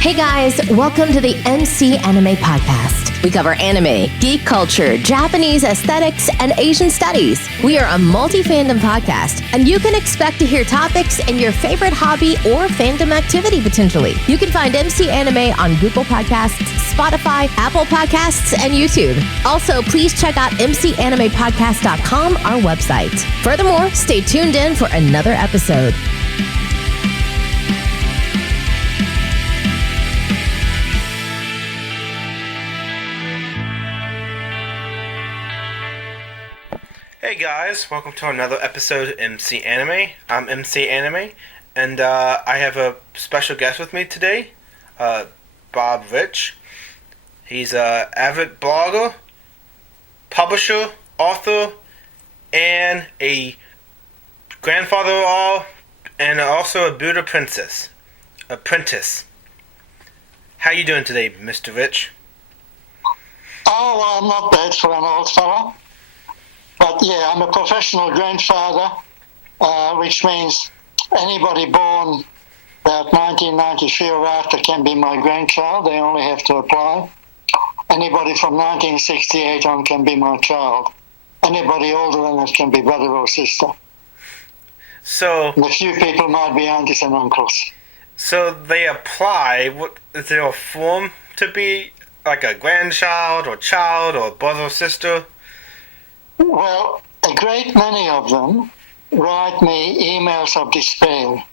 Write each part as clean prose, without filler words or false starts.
Hey guys, welcome to the MC Anime Podcast. We cover anime, geek culture, Japanese aesthetics, and Asian studies. We are a multi-fandom podcast, and you can expect to hear topics in your favorite hobby or fandom activity potentially. You can find MC Anime on Google Podcasts, Spotify, Apple Podcasts, and YouTube. Also, please check out mcanimepodcast.com, our website. Furthermore, stay tuned in for another episode. Hey guys, welcome to another episode of MC Anime. I'm MC Anime, and I have a special guest with me today, Bob Rich. He's an avid blogger, publisher, author, and a grandfather of all, and also a Buddha apprentice. How you doing today, Mr. Rich? Oh, well, I'm not bad for an old fella. But yeah, I'm a professional grandfather, which means anybody born about 1993 or after can be my grandchild. They only have to apply. Anybody from 1968 on can be my child. Anybody older than that can be brother or sister. So, and a few people might be aunties and uncles. So they apply. What is there a form to be like a grandchild or child or brother or sister? Well, a great many of them write me emails of despair.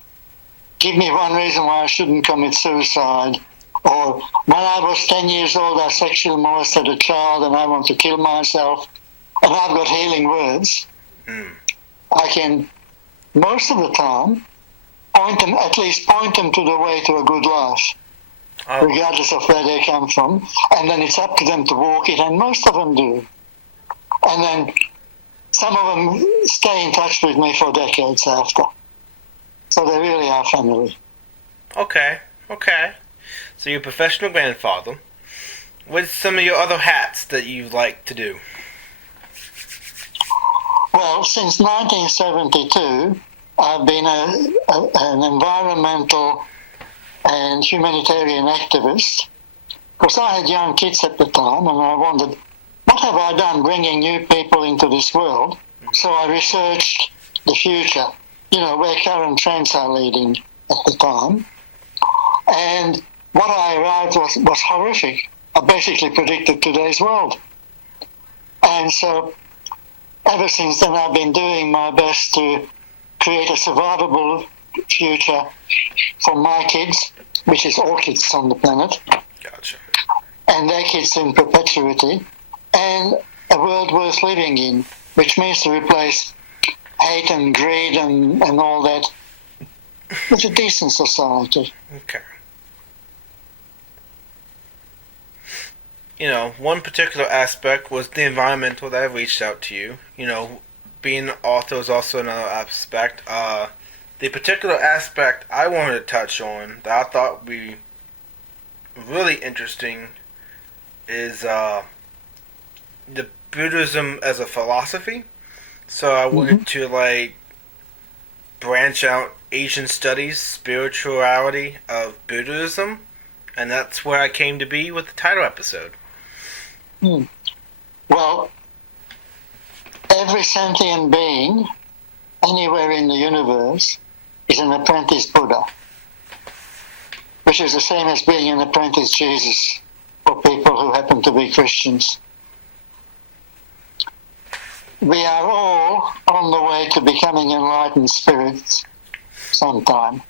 Give me one reason why I shouldn't commit suicide. Or, when I was 10 years old, I sexually molested a child and I want to kill myself. And I've got healing words. I can, most of the time, point them to the way to a good life, regardless of where they come from. And then it's up to them to walk it, and most of them do. And then some of them stay in touch with me for decades after. So they really are family. Okay. So you're a professional grandfather. What's some of your other hats that you like to do? Well, since 1972, I've been an environmental and humanitarian activist. Because I had young kids at the time, and I wondered, what have I done bringing new people into this world? So I researched the future, where current trends are leading at the time. And what I arrived was horrific. I basically predicted today's world. And so ever since then I've been doing my best to create a survivable future for my kids, which is all kids on the planet. Gotcha. And their kids in perpetuity. And a world worth living in, which means to replace hate and greed and all that with a decent society. Okay. One particular aspect was the environmental that I reached out to you. Being an author is also another aspect. The particular aspect I wanted to touch on that I thought would be really interesting is the Buddhism as a philosophy. So I wanted to branch out Asian studies, spirituality of Buddhism, and that's where I came to be with the title episode. Well, every sentient being anywhere in the universe is an apprentice Buddha, which is the same as being an apprentice Jesus for people who happen to be Christians. We are all on the way to becoming enlightened spirits sometime.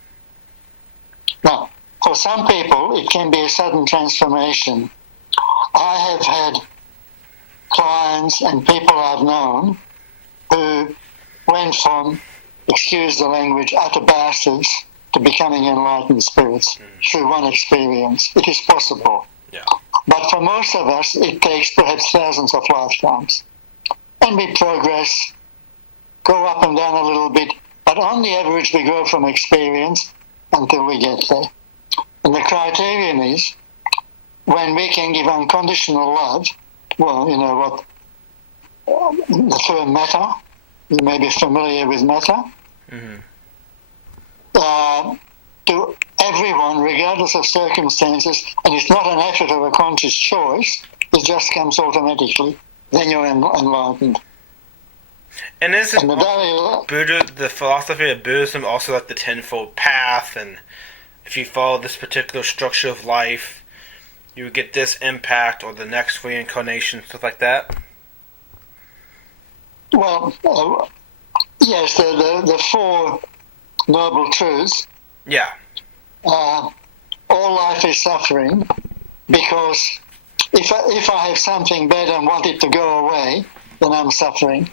Now, for some people, it can be a sudden transformation. I have had clients and people I've known who went from, excuse the language, utter bastards to becoming enlightened spirits through one experience. It is possible. Yeah. But for most of us, it takes perhaps thousands of lifetimes. And we progress, go up and down a little bit, but on the average we grow from experience until we get there. And the criterion is, when we can give unconditional love, well, you know what, the term metta, you may be familiar with metta, to everyone, regardless of circumstances, and it's not an effort of a conscious choice, it just comes automatically. Then you're enlightened. And isn't And the philosophy of Buddhism also like the tenfold path, and if you follow this particular structure of life, you get this impact or the next reincarnation, stuff like that? Well, yes, the Four Noble Truths. Yeah. All life is suffering, because if I have something bad and want it to go away, then I'm suffering.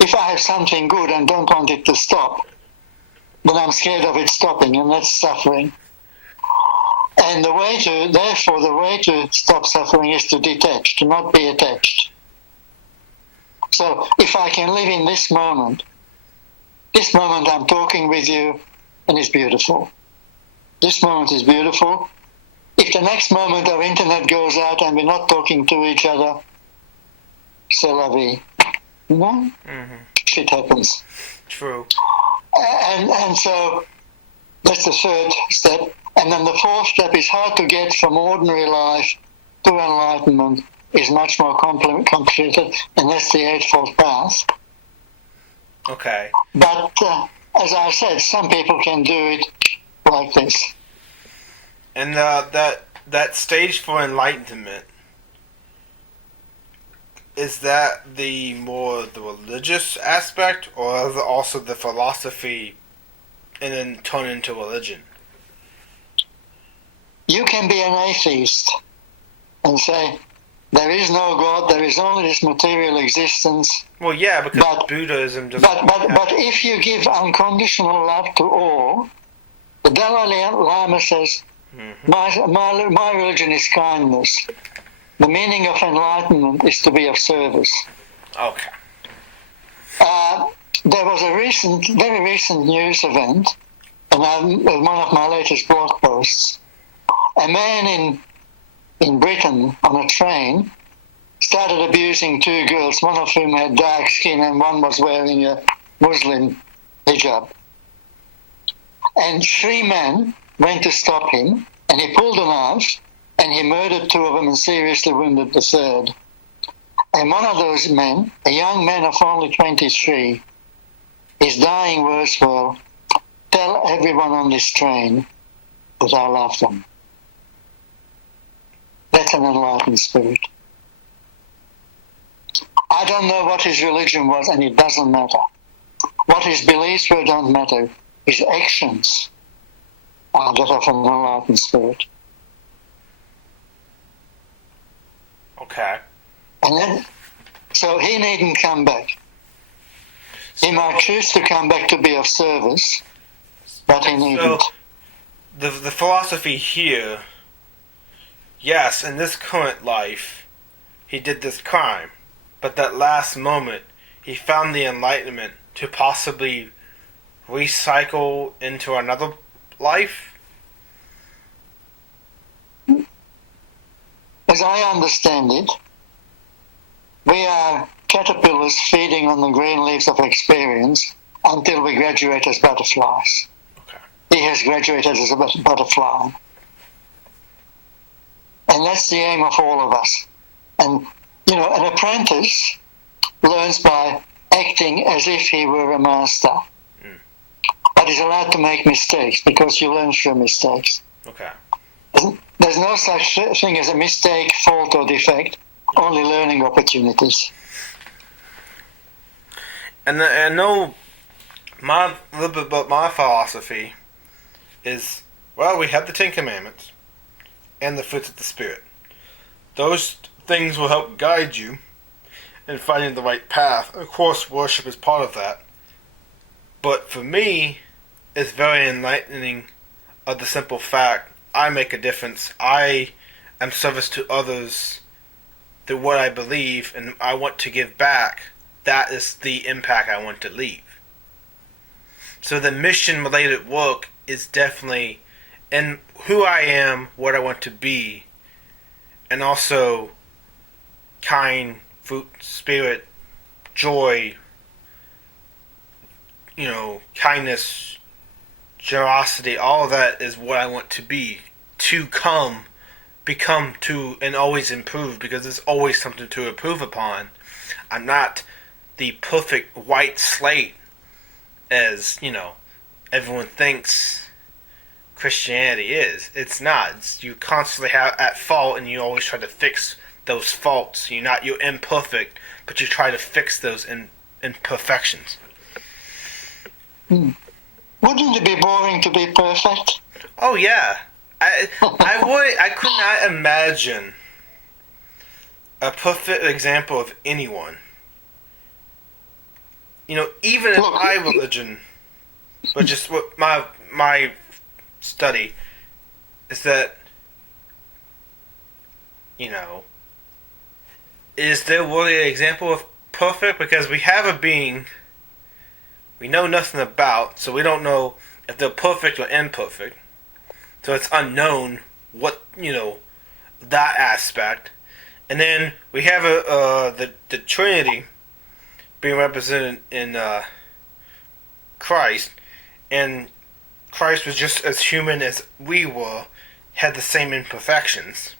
If I have something good and don't want it to stop, then I'm scared of it stopping, and that's suffering. And the way to stop suffering is to detach, to not be attached. So if I can live in this moment I'm talking with you, and it's beautiful. This moment is beautiful. If the next moment our internet goes out and we're not talking to each other, c'est la vie. You know? Mm-hmm. Shit happens. True. And so that's the third step. And then the fourth step is how to get from ordinary life to enlightenment is much more complicated, and that's the Eightfold Path. Okay. But as I said, some people can do it like this. And that stage for enlightenment, is that the religious aspect, or is it also the philosophy and then turn into religion? You can be an atheist and say, there is no God, there is only this material existence. Well, yeah, because Buddhism doesn't... But if you give unconditional love to all, the Dalai Lama says, my religion is kindness. The meaning of enlightenment is to be of service. Okay. There was a very recent news event, and one of my latest blog posts. A man in Britain on a train started abusing two girls, one of whom had dark skin and one was wearing a Muslim hijab. And three men went to stop him, and he pulled a knife, and he murdered two of them and seriously wounded the third. And one of those men, a young man of only 23, his dying words were, "Tell everyone on this train that I love them." That's an enlightened spirit. I don't know what his religion was, and it doesn't matter. What his beliefs were don't matter. His actions are that of an enlightened spirit. Okay. And then, so he needn't come back. He might choose to come back to be of service, but he needn't. So, the philosophy here, yes, in this current life, he did this crime, but that last moment, he found the enlightenment to possibly recycle into another life? As I understand it, we are caterpillars feeding on the green leaves of experience until we graduate as butterflies. Okay. He has graduated as a butterfly. And that's the aim of all of us. And, an apprentice learns by acting as if he were a master. But he's allowed to make mistakes because you learn through mistakes. Okay. There's no such thing as a mistake, fault, or defect, only learning opportunities. And I know a little bit about my philosophy is, well, we have the Ten Commandments and the fruits of the Spirit. Those things will help guide you in finding the right path. Of course, worship is part of that. But for me, it's very enlightening of the simple fact I make a difference. I am service to others through what I believe, and I want to give back. That is the impact I want to leave. So the mission-related work is definitely in who I am, what I want to be, and also kind, fruit, spirit, joy, kindness, generosity, all of that is what I want to be, to become to, and always improve, because there's always something to improve upon. I'm not the perfect white slate as, everyone thinks Christianity is. It's not. You constantly have at fault, and you always try to fix those faults. You're imperfect, but you try to fix those imperfections. Wouldn't it be boring to be perfect? Oh yeah. I could not imagine a perfect example of anyone. Even in my religion, but just what my study is that, is there really an example of perfect? Because we have a being we know nothing about, so we don't know if they're perfect or imperfect. So it's unknown what, that aspect. And then we have the Trinity being represented in Christ, and Christ was just as human as we were, had the same imperfections.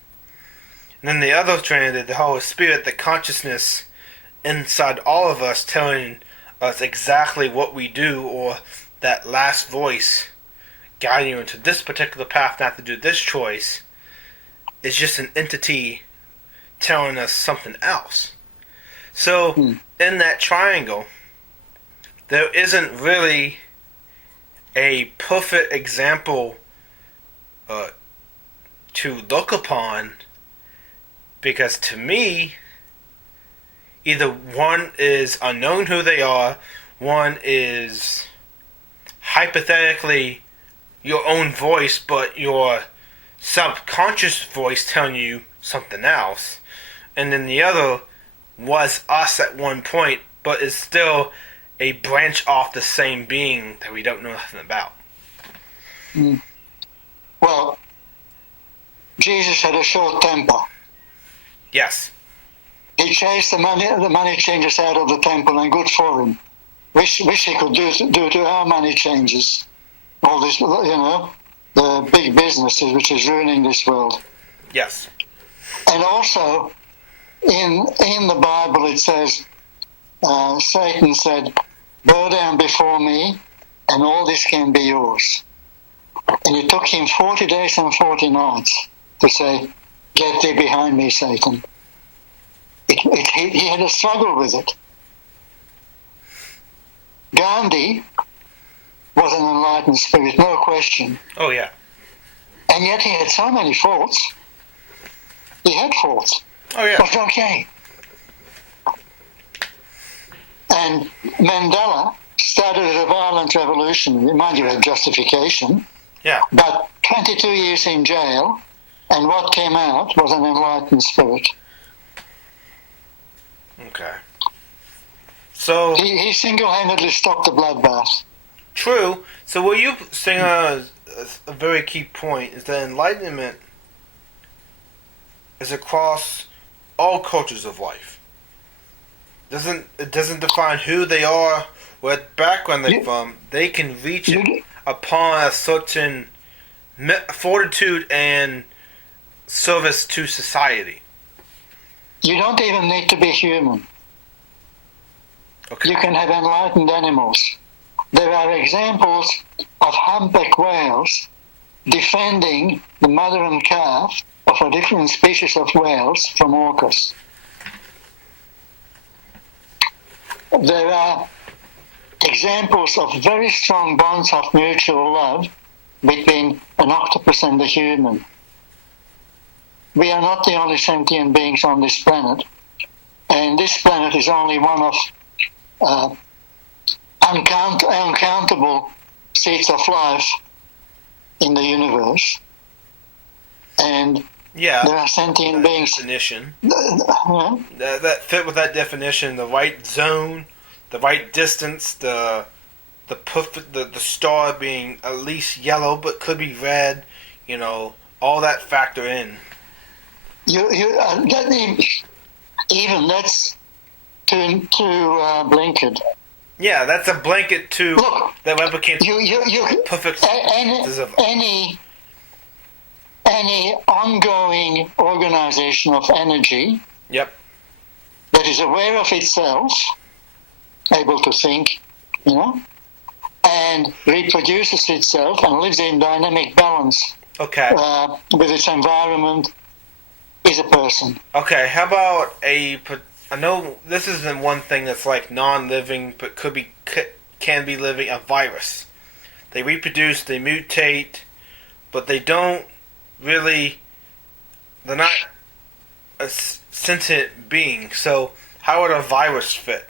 And then the other Trinity, the Holy Spirit, the consciousness inside all of us telling us exactly what we do, or that last voice guiding you into this particular path, not to do this choice, is just an entity telling us something else. So, in that triangle, there isn't really a perfect example to look upon, because to me, either one is unknown who they are, one is hypothetically your own voice, but your subconscious voice telling you something else, and then the other was us at one point, but is still a branch off the same being that we don't know nothing about. Well, Jesus had a short temper. Yes. He chased the money changers out of the temple, and good for him. Wish he could do to our money changers. All this, the big businesses which is ruining this world. Yes. And also, in the Bible it says, Satan said, "Bow down before me, and all this can be yours." And it took him 40 days and 40 nights to say, "Get thee behind me, Satan." He had a struggle with it. Gandhi was an enlightened spirit, no question. Oh, yeah. And yet he had so many faults. He had faults. Oh, yeah. But okay. And Mandela started a violent revolution. Mind you, had justification. Yeah. But 22 years in jail, and what came out was an enlightened spirit. Okay. So He single-handedly stopped the bloodbath. True. So what you saying a very key point is that enlightenment is across all cultures of life. It doesn't define who they are, what background they're from. They can reach it upon a certain fortitude and service to society. You don't even need to be human. Okay. You can have enlightened animals. There are examples of humpback whales defending the mother and calf of a different species of whales from orcas. There are examples of very strong bonds of mutual love between an octopus and a human. We are not the only sentient beings on this planet, and this planet is only one of uncountable seeds of life in the universe. And yeah, there are sentient beings. Definition. That fit with that definition. The right zone, the right distance, the star being at least yellow but could be red. All that factor in. Even that's too blinkered. Yeah, that's a blanket to Look, that replicates perfect any ongoing organization of energy Yep. that is aware of itself, able to think, and reproduces itself and lives in dynamic balance Okay. with its environment is a person. Okay, how about I know this isn't one thing that's like non-living, but can be living, a virus. They reproduce, they mutate, but they don't really, they're not a sentient being. So how would a virus fit?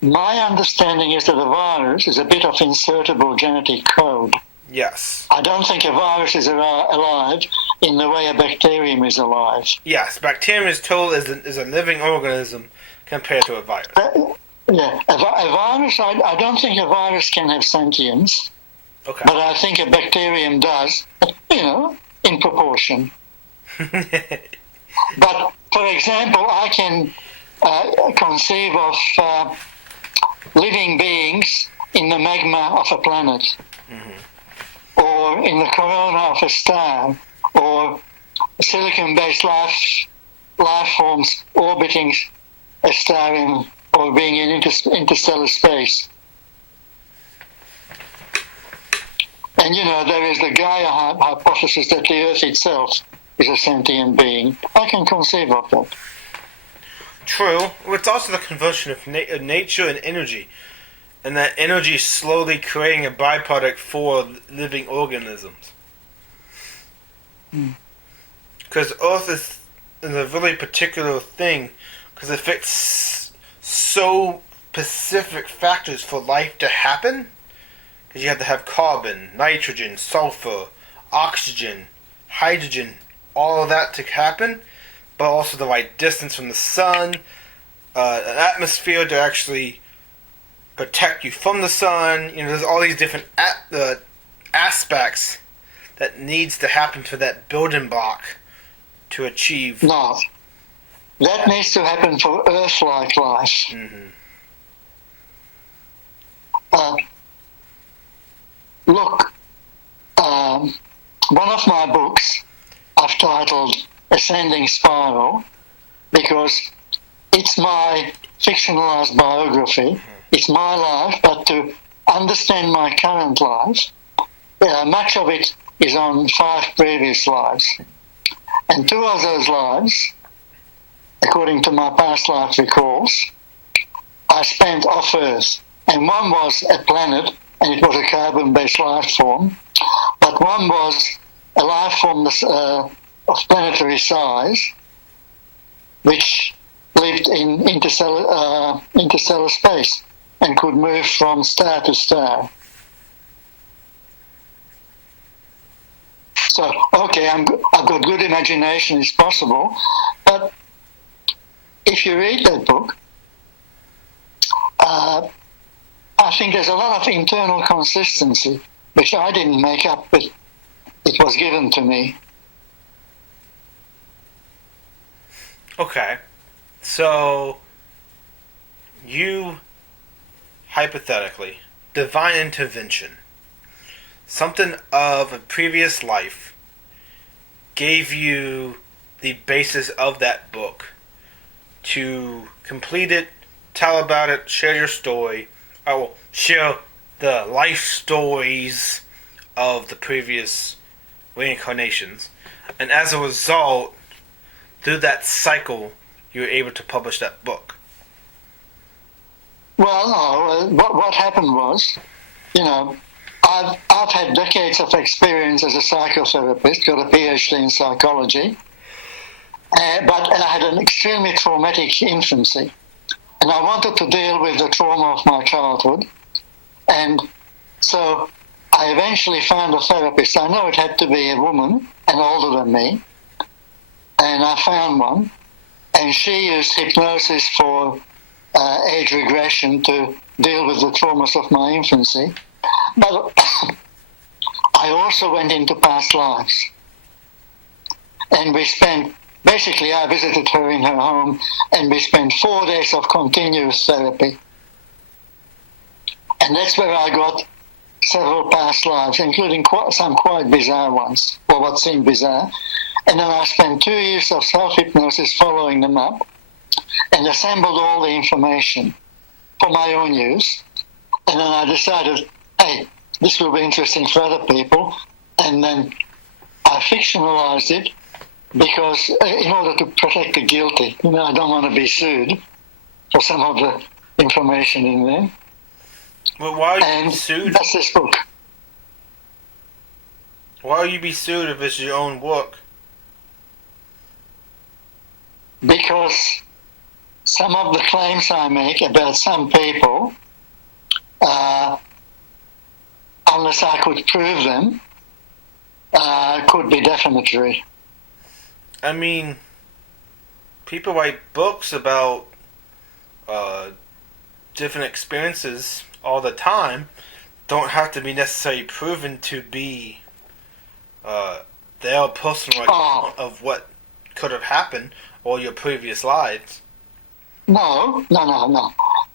My understanding is that a virus is a bit of insertable genetic code. Yes. I don't think a virus is alive in the way a bacterium is alive. Yes, bacterium is a living organism compared to a virus. Yeah, a virus, I don't think a virus can have sentience. Okay. But I think a bacterium does, in proportion. But, for example, I can conceive of living beings in the magma of a planet, or in the corona of a star, or silicon-based life forms orbiting a star or being in interstellar space. And, there is the Gaia hypothesis that the Earth itself is a sentient being. I can conceive of that. True. It's also the conversion of nature and energy. And that energy is slowly creating a byproduct for living organisms. Because Earth is a really particular thing, because it fits so specific factors for life to happen. Because you have to have carbon, nitrogen, sulfur, oxygen, hydrogen, all of that to happen, but also the right distance from the sun, an atmosphere to actually protect you from the sun. There's all these different aspects that needs to happen for that building block to achieve. No, that needs to happen for Earth-like life. Look, one of my books I've titled Ascending Spiral because it's my fictionalized biography. It's my life, but to understand my current life, much of it is on 5 previous lives. And 2 of those lives, according to my past life recalls, I spent off Earth. And one was a planet, and it was a carbon-based life form. But one was a life form of planetary size, which lived in interstellar space and could move from star to star. So, okay, I've got good imagination, it's possible, but if you read that book, I think there's a lot of internal consistency, which I didn't make up, but it was given to me. Okay, so you, hypothetically, divine intervention, something of a previous life gave you the basis of that book to complete it, tell about it, share your story. I will share the life stories of the previous reincarnations. And as a result, through that cycle, you were able to publish that book. Well, no, what happened was, I've had decades of experience as a psychotherapist, got a PhD in psychology, but I had an extremely traumatic infancy. And I wanted to deal with the trauma of my childhood. And so I eventually found a therapist. I know it had to be a woman and older than me. And I found one. And she used hypnosis for age regression to deal with the traumas of my infancy. But I also went into past lives. And basically I visited her in her home, and we spent 4 days of continuous therapy. And that's where I got several past lives, including some quite bizarre ones, or what seemed bizarre. And then I spent 2 years of self-hypnosis following them up and assembled all the information for my own use. And then I decided, hey, this will be interesting for other people. And then I fictionalized it because in order to protect the guilty, I don't want to be sued for some of the information in there. Well, why are you And sued? that's this book. Why would you be sued if it's your own book? Because some of the claims I make about some people, unless I could prove them, could be defamatory. I mean, people write books about different experiences all the time. Don't have to be necessarily proven to be their personal account of what could have happened or your previous lives. No.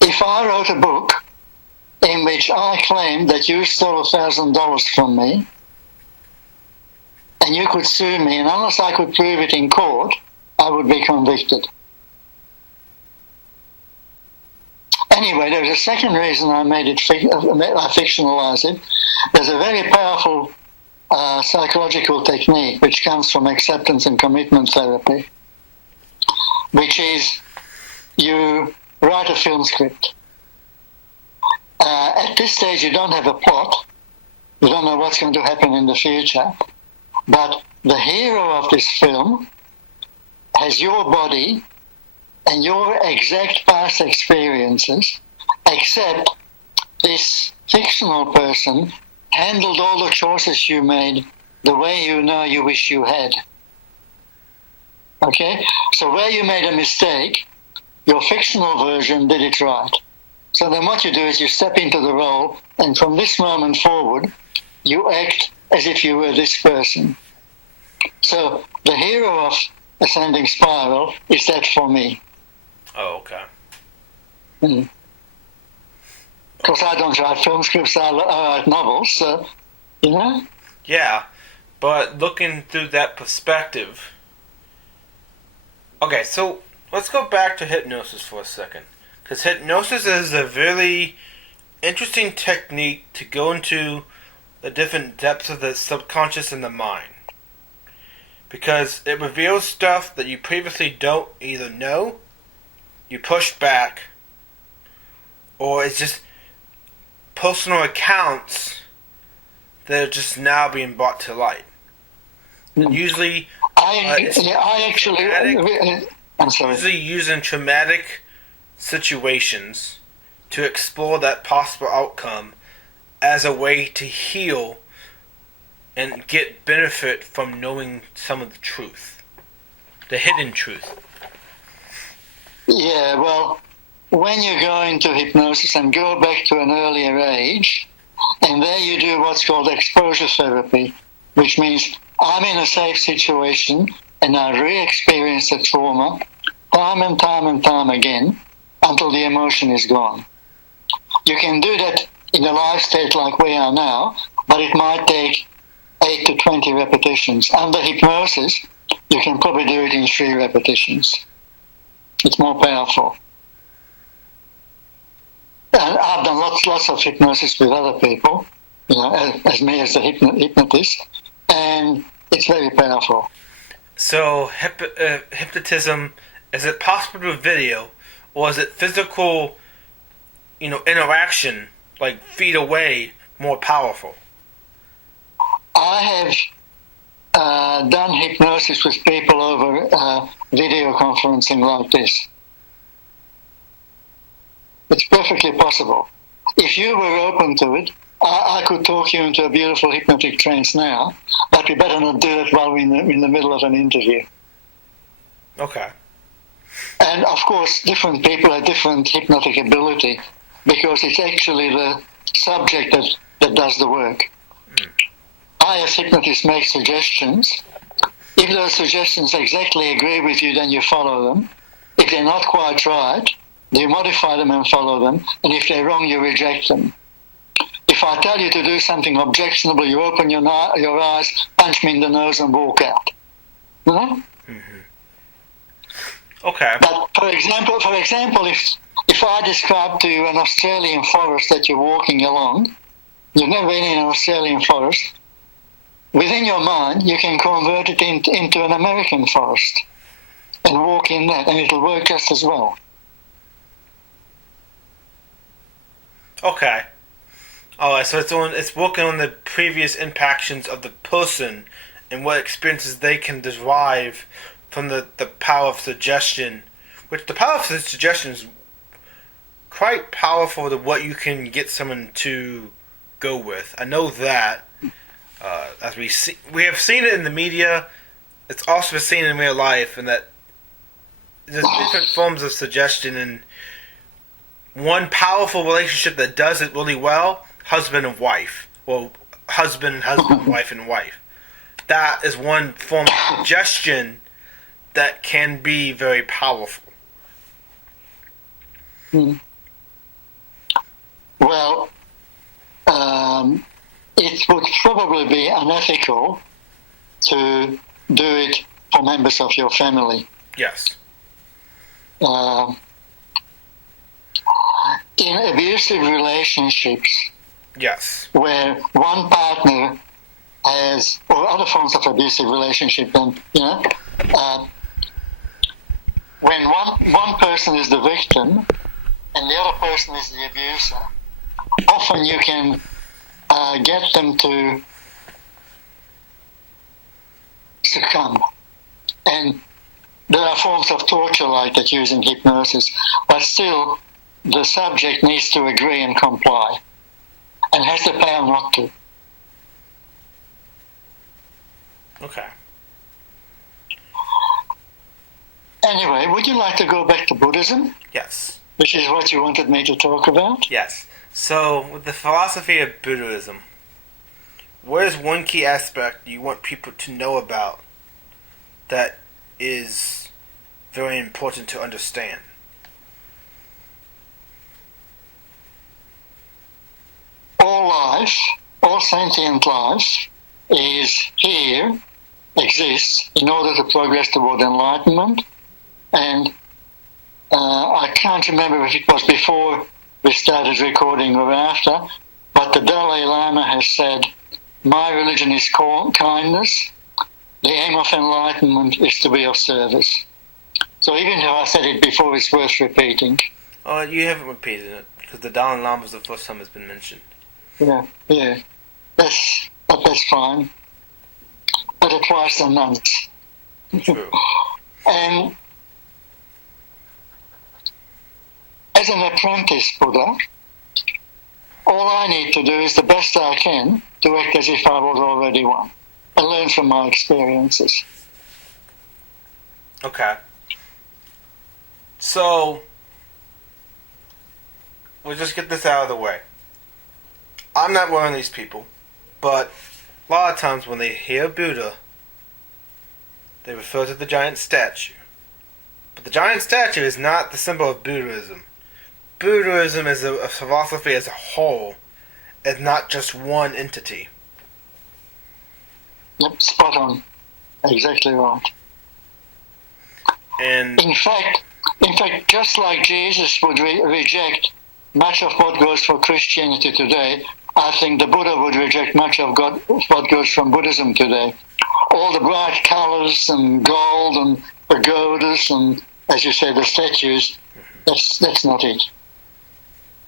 If I wrote a book in which I claimed that you stole $1,000 from me, and you could sue me, and unless I could prove it in court, I would be convicted. Anyway, there's a second reason I made it, I fictionalized it. There's a very powerful psychological technique which comes from acceptance and commitment therapy, which is you write a film script. At this stage, you don't have a plot. You don't know what's going to happen in the future. But the hero of this film has your body and your exact past experiences, except this fictional person handled all the choices you made the way you wish you had. Okay? So where you made a mistake, your fictional version did it right. So then what you do is you step into the role, and from this moment forward, you act as if you were this person. So the hero of Ascending Spiral is that for me. Oh, okay. Because I don't write film scripts, I write novels, so, Yeah, but looking through that perspective... Okay, so let's go back to hypnosis for a second. Because hypnosis is a really interesting technique to go into the different depths of the subconscious and the mind. Because it reveals stuff that you previously don't either know, you pushed back, or it's just personal accounts that are just now being brought to light. Usually, I'm sorry. Usually using traumatic situations to explore that possible outcome as a way to heal and get benefit from knowing some of the truth, the hidden truth. Yeah, well, when you go into hypnosis and go back to an earlier age, and there you do what's called exposure therapy, which means I'm in a safe situation and I re-experience the trauma time and time and time again until the emotion is gone. You can do that in a live state like we are now, but it might take 8 to 20 repetitions. Under hypnosis, you can probably do it in 3 repetitions. It's more powerful. And I've done lots of hypnosis with other people, as me as the hypnotist, and it's very powerful. So, hypnotism, is it possible to video, or is it physical, interaction, like feet away, more powerful? I have done hypnosis with people over video conferencing like this. It's perfectly possible. If you were open to it, I could talk you into a beautiful hypnotic trance now, but we better not do it while we're in the middle of an interview. Okay. And of course, different people have different hypnotic ability, because it's actually the subject that does the work. I, as hypnotist, make suggestions. If those suggestions exactly agree with you, then you follow them. If they're not quite right, you modify them and follow them. And if they're wrong, you reject them. if I tell you to do something objectionable, you open your eyes, punch me in the nose, and walk out. You know? Okay. But for example, if I describe to you an Australian forest that you're walking along, you've never been in an Australian forest, within your mind you can convert it into an American forest and walk in that, and it'll work just as well. Okay. Alright, so it's working on the previous impactions of the person and what experiences they can derive from the power of suggestion, which the power of suggestion is quite powerful to what you can get someone to go with. I know that, as we have seen it in the media, it's also seen in real life, and that there's different forms of suggestion, and one powerful relationship that does it really well, husband and wife, or husband and husband, wife and wife. That is one form of suggestion that can be very powerful. Well, it would probably be unethical to do it for members of your family. Yes. In abusive relationships, Yes. where one partner has, or other forms of abusive relationship, then when one person is the victim and the other person is the abuser, often you can get them to succumb. And there are forms of torture like that using hypnosis, but still the subject needs to agree and comply and has the power not to. Okay. Anyway, would you like to go back to Buddhism? Yes. Which is what you wanted me to talk about? Yes. So, with the philosophy of Buddhism, what is one key aspect you want people to know about that is very important to understand? All life, all sentient life, exists in order to progress toward enlightenment. And I can't remember if it was before we started recording or after, but the Dalai Lama has said, my religion is kindness. The aim of enlightenment is to be of service. So even though I said it before, it's worth repeating. Oh, you haven't repeated it, because the Dalai Lama was the first time it's been mentioned. Yeah. That's fine. Better twice than none. True. And as an apprentice Buddha, all I need to do is the best I can to act as if I was already one and learn from my experiences. Okay. So, we'll just get this out of the way. I'm not one of these people, but a lot of times when they hear Buddha, they refer to the giant statue. But the giant statue is not the symbol of Buddhism. Buddhism is a philosophy as a whole, and not just one entity. Yep, spot on. Exactly right. And in fact, just like Jesus would reject much of what goes for Christianity today, I think the Buddha would reject much of what goes from Buddhism today. All the bright colors and gold and pagodas and, as you say, the statues, that's not it.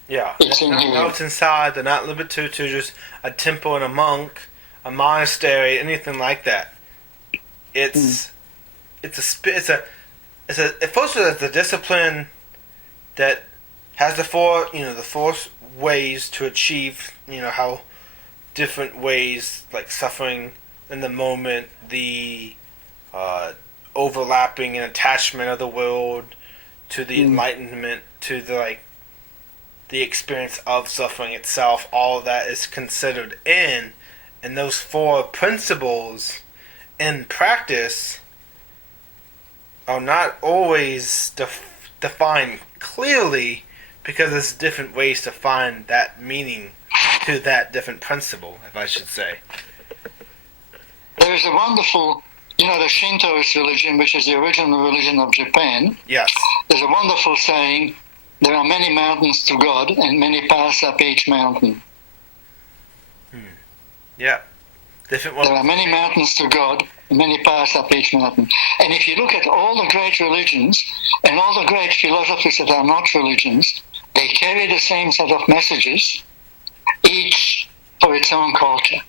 yeah, It's in here. no, it's inside. They're not limited to just a temple and a monk, a monastery, anything like that. It fosters a discipline that has the four ways to achieve, how different ways, like suffering in the moment, the overlapping and attachment of the world, to the enlightenment, to the experience of suffering itself. All of that is considered in, and those four principles in practice are not always defined clearly, because there's different ways to find that meaning to that different principle, if I should say. There is a wonderful, the Shintoist religion, which is the original religion of Japan. Yes. There's a wonderful saying, there are many mountains to God and many paths up each mountain. Yeah. Different ones. There are many mountains to God and many paths up each mountain. And if you look at all the great religions and all the great philosophies that are not religions, they carry the same set of messages, each for its own culture.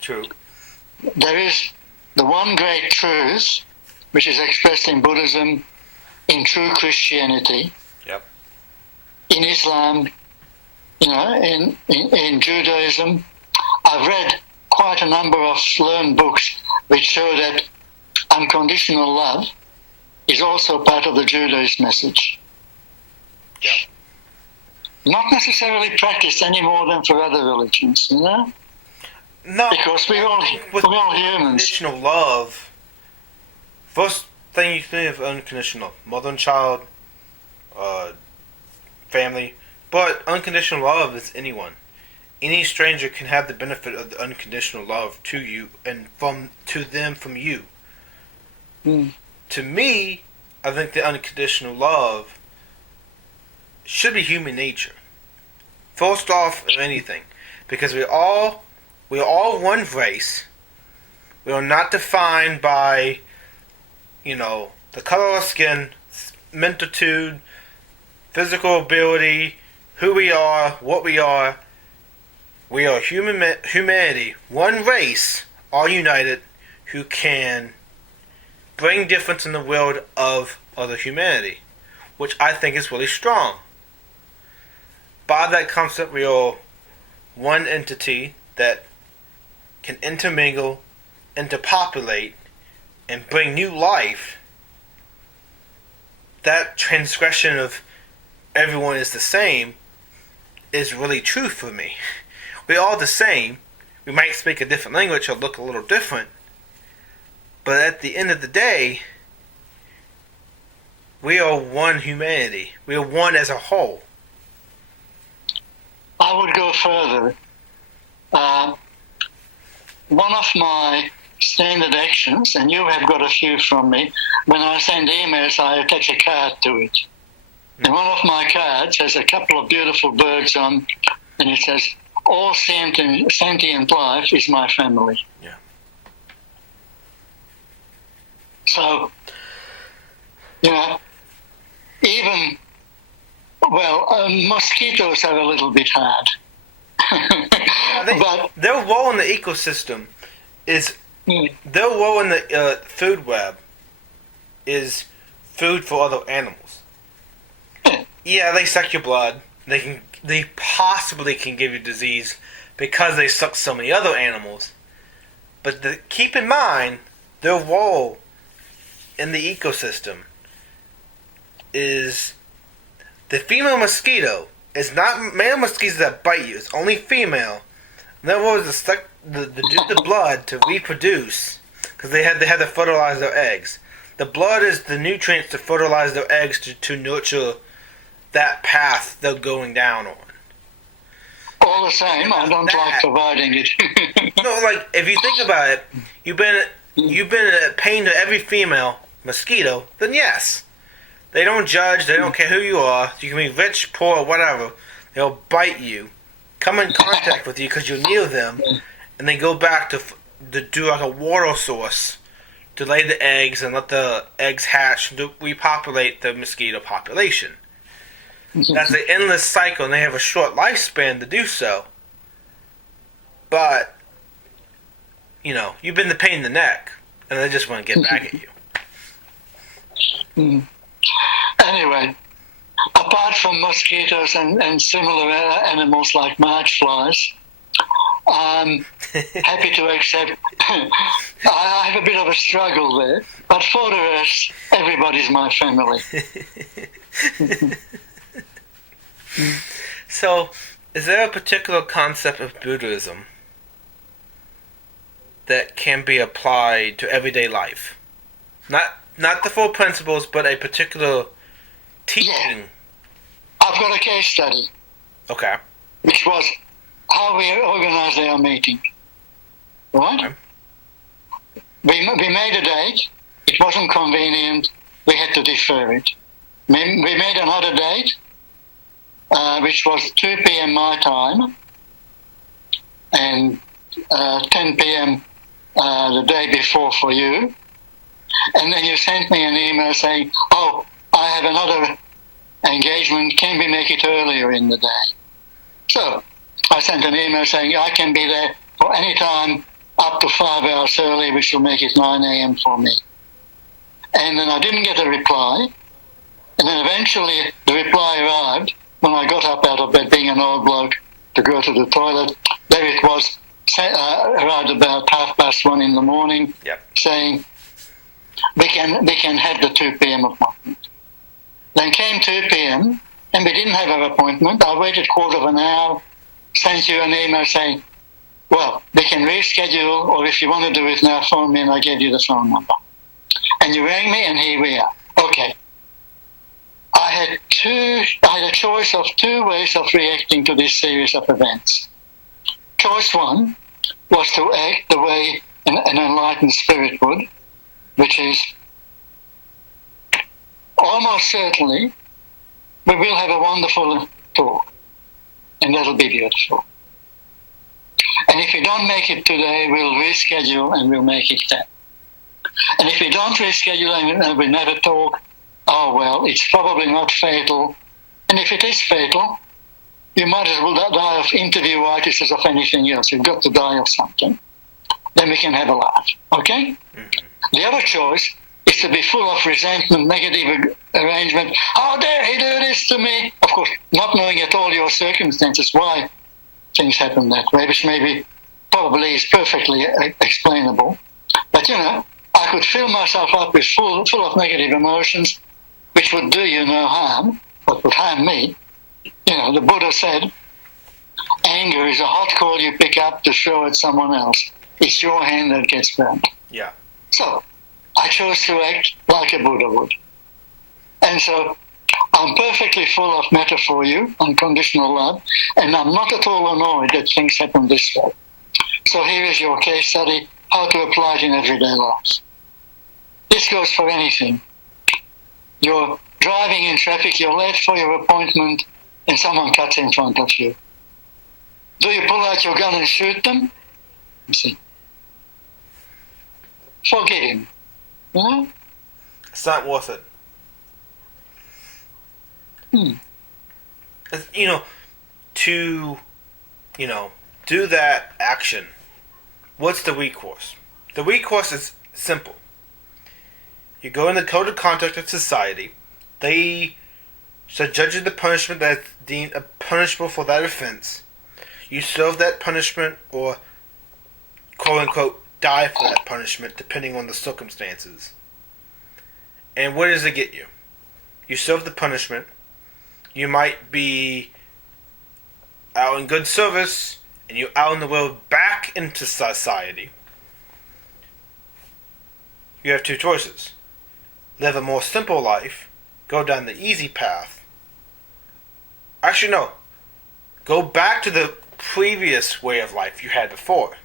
True. There is the one great truth, which is expressed in Buddhism, in true Christianity, Yep. in Islam, in Judaism. I've read quite a number of learned books which show that unconditional love is also part of the Judaist message. Yep. Not necessarily practiced any more than for other religions, No. Because we're all humans. Unconditional love. First thing you think of unconditional. Mother and child, family. But unconditional love is anyone. Any stranger can have the benefit of the unconditional love to you and to them from you. To me, I think the unconditional love should be human nature. First off of anything. Because we are all one race. We are not defined by, the color of skin, mental, physical ability, who we are, what we are. We are humanity, one race, all united, who can bring difference in the world of other humanity, which I think is really strong. By that concept, we are one entity that can intermingle, interpopulate, and bring new life. That transgression of everyone is the same is really true for me. We're all the same. We might speak a different language or look a little different. But at the end of the day, we are one humanity. We are one as a whole. I would go further. One of my standard actions, and you have got a few from me, when I send emails, I attach a card to it. And one of my cards has a couple of beautiful birds on, and it says, all sentient life is my family. Yeah. So, even, mosquitoes are a little bit hard. But their role in the ecosystem is, their role in the food web is food for other animals. Yeah, they suck your blood. They possibly can give you disease because they suck so many other animals. But keep in mind, their role in the ecosystem is the female mosquito is not male mosquitoes that bite you. It's only female. And their role is to suck the blood to reproduce because they had to fertilize their eggs. The blood is the nutrients to fertilize their eggs to nurture that path they're going down on. All the same, I don't like providing it. No, like if you think about it, you've been a pain to every female mosquito. Then yes, they don't judge. They don't care who you are. You can be rich, poor, whatever. They'll bite you, come in contact with you because you're near them, and they go back to do like a water source to lay the eggs and let the eggs hatch and to repopulate the mosquito population. That's an endless cycle, and they have a short lifespan to do so. But, you've been the pain in the neck, and they just want to get back at you. Anyway, apart from mosquitoes and similar animals like march flies, I'm happy to accept. I have a bit of a struggle there, but for the rest, everybody's my family. So, is there a particular concept of Buddhism that can be applied to everyday life? Not the full principles, but a particular teaching. Yeah. I've got a case study. Okay. which was how we organised our meeting. Right? Okay. We made a date. It wasn't convenient. We had to defer it. We made another date, which was 2 p.m. my time and 10 p.m. The day before for you. And then you sent me an email saying, oh, I have another engagement. Can we make it earlier in the day? So I sent an email saying I can be there for any time up to 5 hours early, which will make it 9 a.m. for me. And then I didn't get a reply. And then eventually the reply arrived when I got up out of bed, being an old bloke, to go to the toilet. There it was, arrived about 1:30 in the morning, saying, we can have the 2 p.m. appointment. Then came 2 p.m. and we didn't have an appointment. I waited quarter of an hour, sent you an email saying, well, we can reschedule, or if you want to do it now, phone me, and I gave you the phone number. And you rang me, and here we are. Okay. I had a choice of two ways of reacting to this series of events. Choice one was to act the way an enlightened spirit would, which is almost certainly we will have a wonderful talk, and that'll be beautiful. And if we don't make it today, we'll reschedule and we'll make it then. And if we don't reschedule and we never talk, oh well, it's probably not fatal. And if it is fatal, you might as well die of interviewitis as of anything else. You've got to die of something. Then we can have a laugh, okay? Mm-hmm. The other choice is to be full of resentment, negative arrangement. How dare he do this to me? Of course, not knowing at all your circumstances, why things happen that way, which probably is perfectly explainable. But, I could fill myself up with full of negative emotions, which would do you no harm, but would harm me. The Buddha said, anger is a hot coal you pick up to throw at someone else. It's your hand that gets burned. Yeah. So, I chose to act like a Buddha would. And so, I'm perfectly full of metta for you, unconditional love, and I'm not at all annoyed that things happen this way. So here is your case study, how to apply it in everyday life. This goes for anything. You're driving in traffic, you're late for your appointment, and someone cuts in front of you. Do you pull out your gun and shoot them? You see. Forgive him. It's not worth it. To do that action, what's the recourse? The recourse is simple. You go in the code of conduct of society. They judge you the punishment that's deemed punishable for that offense. You serve that punishment, or quote unquote die for that punishment, depending on the circumstances. And where does it get you? You serve the punishment. You might be out in good service, and you're out in the world back into society. You have two choices. Live a more simple life, go down the easy path. Actually, no. Go back to the previous way of life you had before.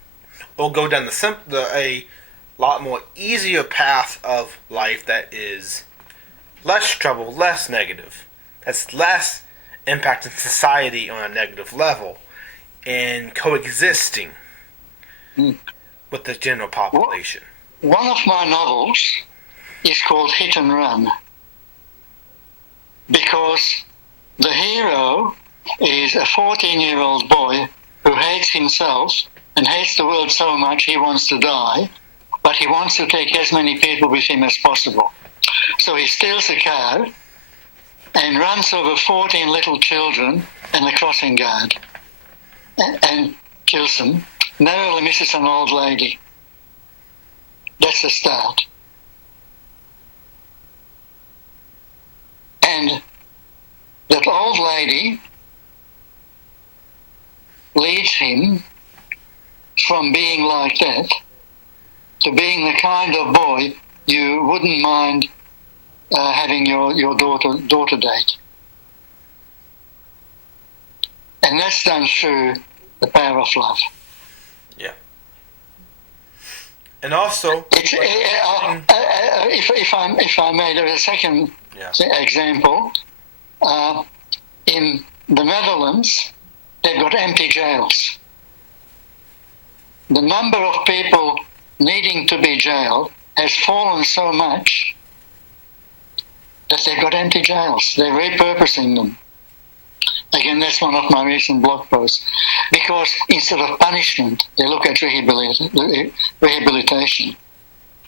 Or go down a lot more easier path of life that is less trouble, less negative. That's less impacting society on a negative level and coexisting with the general population. One of my novels is called Hit and Run, because the hero is a 14-year-old boy who hates himself and hates the world so much he wants to die, but he wants to take as many people with him as possible. So he steals a car and runs over 14 little children and the crossing guard and kills them. Narrowly misses an old lady. That's the start. And that old lady leads him from being like that to being the kind of boy you wouldn't mind having your daughter date. And that's done through the power of love. Yeah. And also, If I may, there is a second example. In the Netherlands, they've got empty jails. The number of people needing to be jailed has fallen so much that they've got empty jails. They're repurposing them. Again, that's one of my recent blog posts. Because instead of punishment, they look at rehabilitation.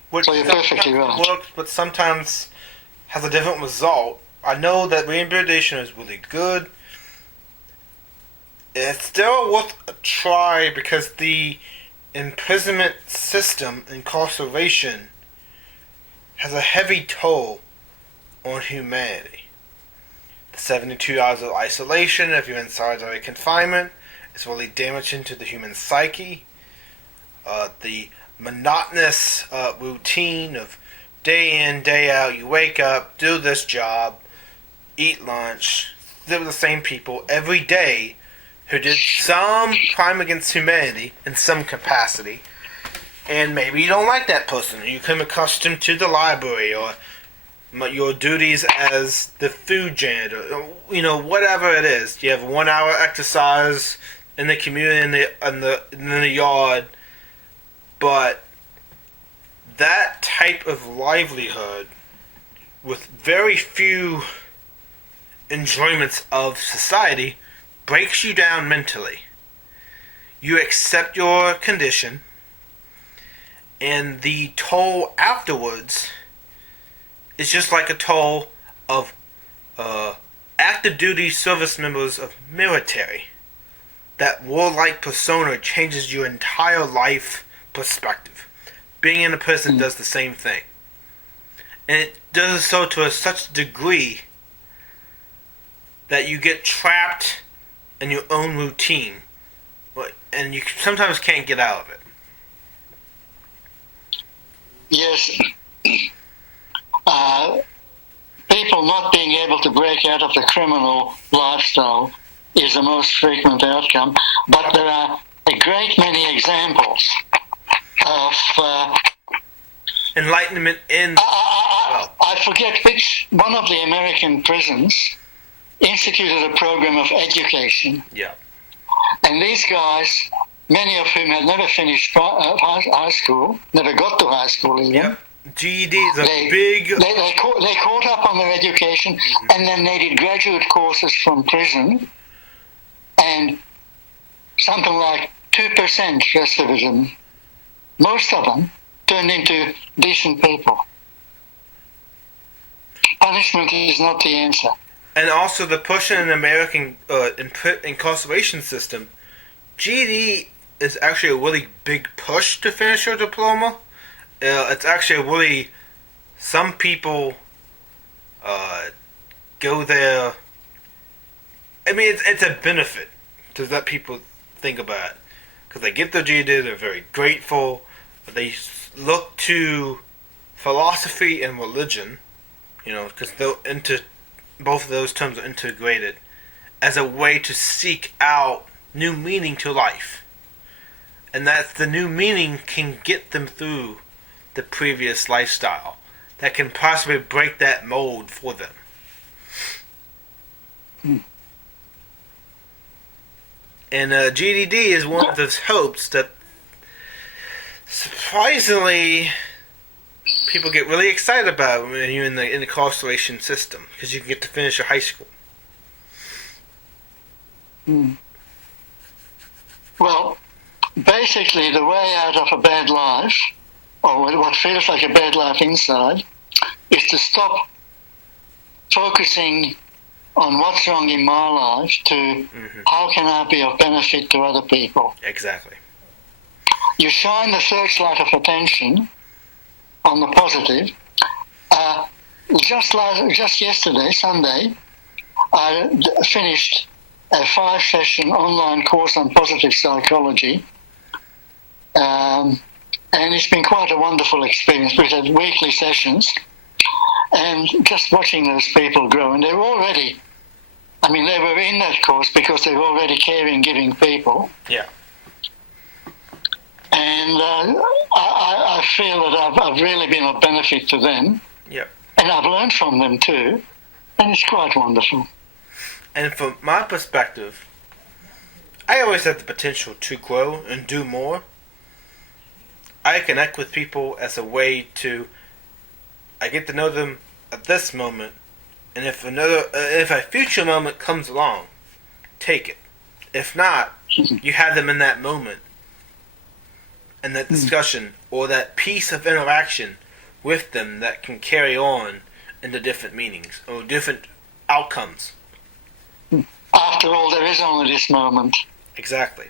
Which so you're perfectly right. Works, but sometimes has a different result. I know that rehabilitation is really good. It's still worth a try because the imprisonment system, incarceration, has a heavy toll on humanity. The 72 hours of isolation, if you're in solitary confinement, is really damaging to the human psyche. The monotonous routine of day in, day out, you wake up, do this job, eat lunch, live with the same people every day who did some crime against humanity in some capacity, and maybe you don't like that person, or you become accustomed to the library, or your duties as the food janitor, whatever it is. You have 1 hour exercise in the community, in the yard, but that type of livelihood with very few enjoyments of society breaks you down mentally. You accept your condition, and the toll afterwards is just like a toll of active duty service members of military. That warlike persona changes your entire life perspective. Being in a prison does the same thing. And it does so to such a degree that you get trapped in your own routine, and you sometimes can't get out of it. Yes. People not being able to break out of the criminal lifestyle is the most frequent outcome, but there are a great many examples of enlightenment in... I forget which one of the American prisons instituted a program of education. Yeah. And these guys, many of whom had never finished high school, never got to high school even. Yeah. GED is a big... They caught up on their education, and then they did graduate courses from prison, and something like 2% recidivism, most of them, turned into decent people. Punishment is not the answer. And also the push in an American incarceration system, GED is actually a really big push to finish your diploma. It's actually really, some people go there. I mean, it's a benefit to let people think about it. Because they get their GED, they're very grateful. They look to philosophy and religion, because both of those terms are integrated, as a way to seek out new meaning to life. And that the new meaning can get them through the previous lifestyle. That can possibly break that mold for them. And GED is one of those hopes that surprisingly people get really excited about when you're in the incarceration system, because you can get to finish your high school. Well, basically the way out of a bad life, or what feels like a bad life inside, is to stop focusing on what's wrong in my life to how can I be of benefit to other people. Exactly. You shine the searchlight of attention on the positive. Just yesterday, Sunday, I finished a 5-session online course on positive psychology, and it's been quite a wonderful experience. We've had weekly sessions, and just watching those people grow, and they're already I mean, they were in that course because they were already caring, giving people. Yeah. And I feel that I've really been of benefit to them. Yep. And I've learned from them too. And it's quite wonderful. And from my perspective, I always have the potential to grow and do more. I connect with people as a way to, I get to know them at this moment, and if a future moment comes along, take it. If not, you have them in that moment, and that discussion or that piece of interaction with them that can carry on into different meanings or different outcomes. After all, there is only this moment. Exactly.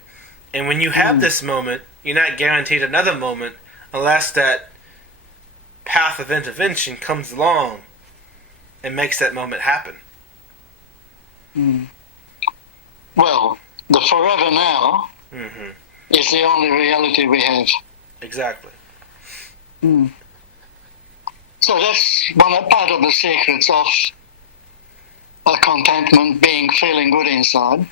And when you have this moment, you're not guaranteed another moment unless that path of intervention comes along and makes that moment happen. Well, the forever now is the only reality we have. Exactly. So that's part of the secrets of contentment, feeling good inside.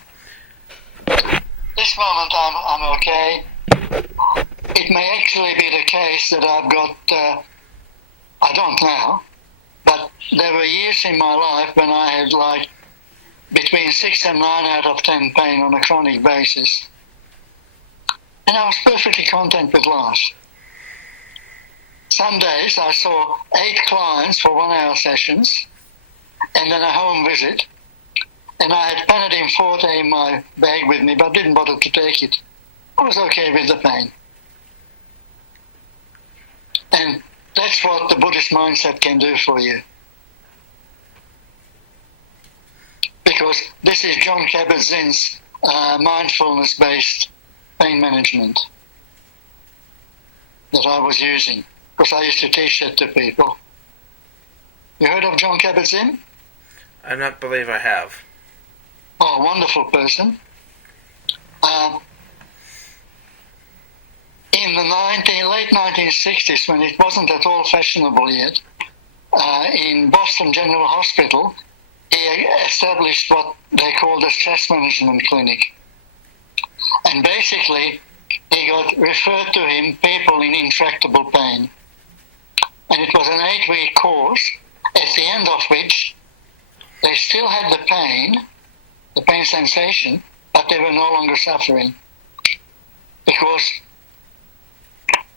This moment I'm okay. It may actually be the case that I've got, I don't now, but there were years in my life when I had like between 6 and 9 out of 10 pain on a chronic basis. And I was perfectly content with life. Some days I saw 8 clients for 1 hour sessions and then a home visit. And I had Panadine Forte in my bag with me, but didn't bother to take it. I was okay with the pain. And that's what the Buddhist mindset can do for you. Because this is John Kabat-Zinn's mindfulness-based pain management that I was using, because I used to teach that to people. You heard of John Kabat-Zinn? I don't believe I have. Oh, wonderful person. In the late 1960s, when it wasn't at all fashionable yet, in Boston General Hospital, he established what they called a stress management clinic. And basically, he got referred to him people in intractable pain. And it was an 8-week course, at the end of which they still had the pain sensation, but they were no longer suffering. Because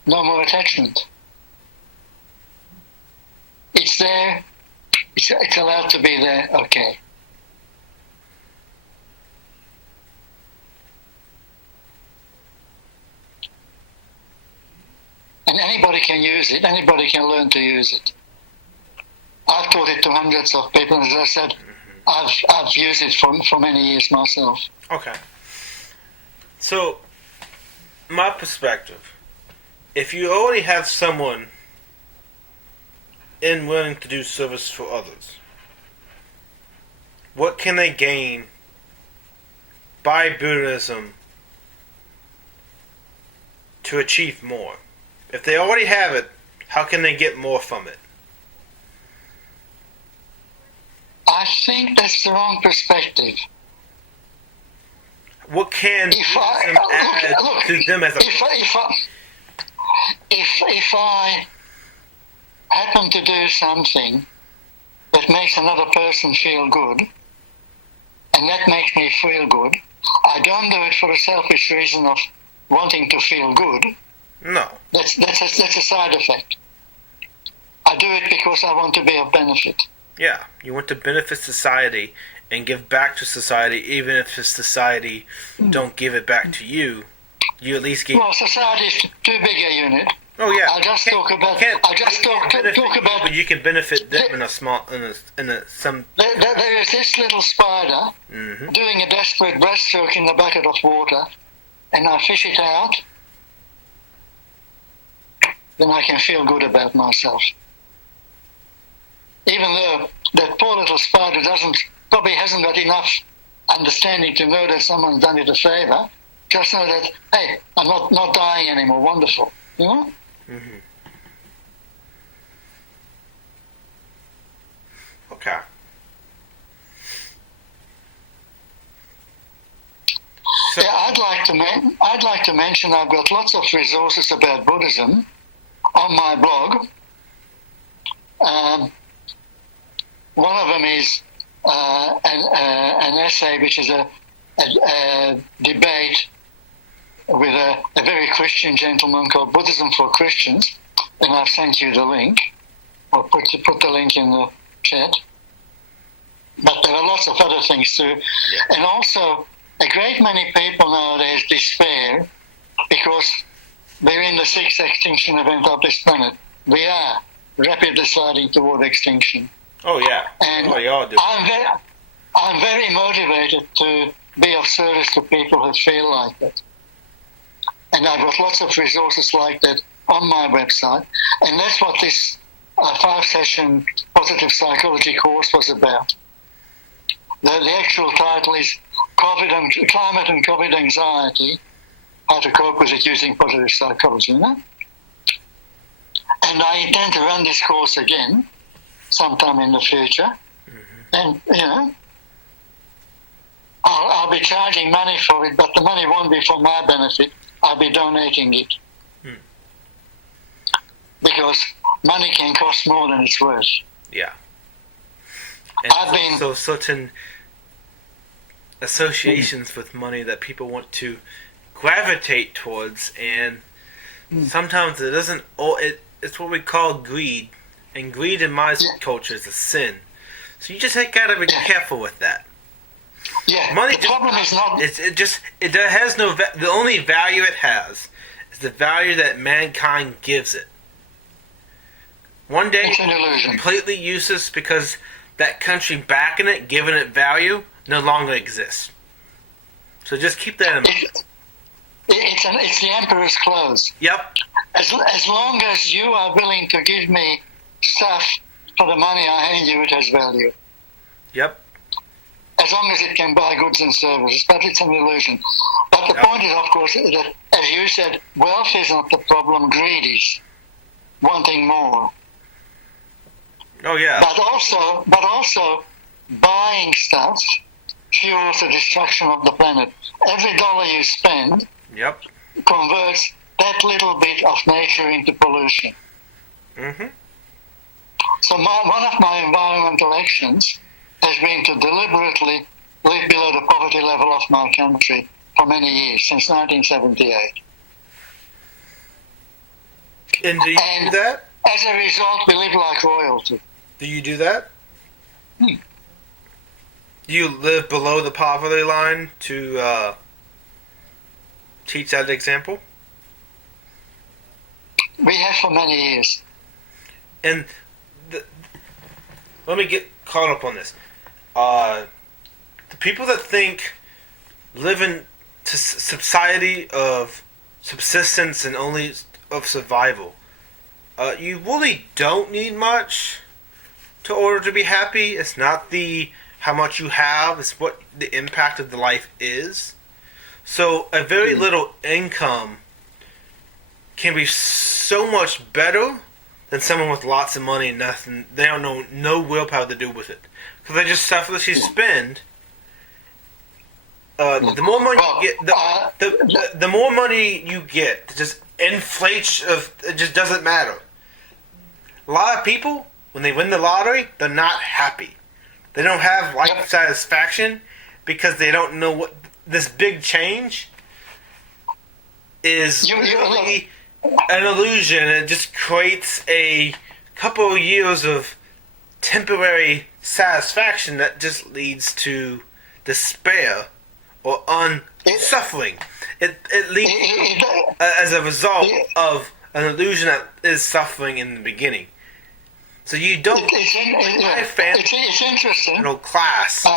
no more attachment. It's there, it's allowed to be there, okay. And anybody can use it, anybody can learn to use it. I've taught it to hundreds of people, and as I said, I've used it for many years myself. Okay. So, my perspective, if you already have someone willing to do service for others, what can they gain by Buddhism to achieve more? If they already have it, how can they get more from it? I think that's the wrong perspective. What can Buddhism add to them as a... If I happen to do something that makes another person feel good, and that makes me feel good, I don't do it for a selfish reason of wanting to feel good. No. That's a side effect. I do it because I want to be of benefit. Yeah, you want to benefit society and give back to society, even if the society don't give it back to you. You at least give. Well, society is too big a unit. Oh yeah. I'll just talk about. But you can benefit them in a small, some. There is this little spider doing a desperate breaststroke in the bucket of water, and I fish it out. Then I can feel good about myself. Even though that poor little spider probably hasn't got enough understanding to know that someone's done it a favor, just know that, hey, I'm not dying anymore, wonderful. You know? Mm-hmm. Okay. I'd like to mention I've got lots of resources about Buddhism on my blog. One of them is an essay which is a debate with a very Christian gentleman called Buddhism for Christians, and I've sent you the link, or put the link in the chat. But there are lots of other things too. Yeah. And also, a great many people nowadays despair because we're in the sixth extinction event of this planet. We are rapidly sliding toward extinction. Oh, yeah. And we all do. I'm very motivated to be of service to people who feel like that. And I've got lots of resources like that on my website. And that's what this 5-session positive psychology course was about. The actual title is Climate and COVID Anxiety, How to Cope with It Using Positive Psychology. You know? And I intend to run this course again sometime in the future. And, I'll be charging money for it, but the money won't be for my benefit. I'll be donating it. Because money can cost more than it's worth. Yeah. And so certain associations with money that people want to gravitate towards, and sometimes it doesn't. It's what we call greed, and greed in my culture is a sin. So you just gotta be careful with that. Yeah. Money the problem is not. It has no. The only value it has is the value that mankind gives it. One day It's an illusion. Completely useless because that country backing it, giving it value, no longer exists. So just keep that in mind. It's the emperor's clothes. Yep. As long as you are willing to give me stuff for the money I hand you, it has value. Yep. As long as it can buy goods and services, but it's an illusion. But the point is, of course, that, as you said, wealth is not the problem, greed is. Wanting more. Oh, yeah. But also, buying stuff fuels the destruction of the planet. Every dollar you spend Yep. converts that little bit of nature into pollution. Mm-hmm. So one of my environmental actions has been to deliberately live below the poverty level of my country for many years, since 1978. And do you do that? As a result, we live like royalty. Do you do that? Do you live below the poverty line to teach that example? We have for many years. And let me get caught up on this. The people that think living to society of subsistence and only of survival, you really don't need much to order to be happy. It's not how much you have, it's what the impact of the life is. So a very little income can be so much better than someone with lots of money and nothing. They don't know no willpower to do with it because they just selfishly spend. The more money you get, the more money you get, it just inflates. It just doesn't matter. A lot of people, when they win the lottery, they're not happy. They don't have life satisfaction because they don't know what this big change is really an illusion. It just creates a couple of years of temporary satisfaction that just leads to despair or suffering. It leads as a result of an illusion that is suffering in the beginning. So you don't. My family, it's interesting. Middle class,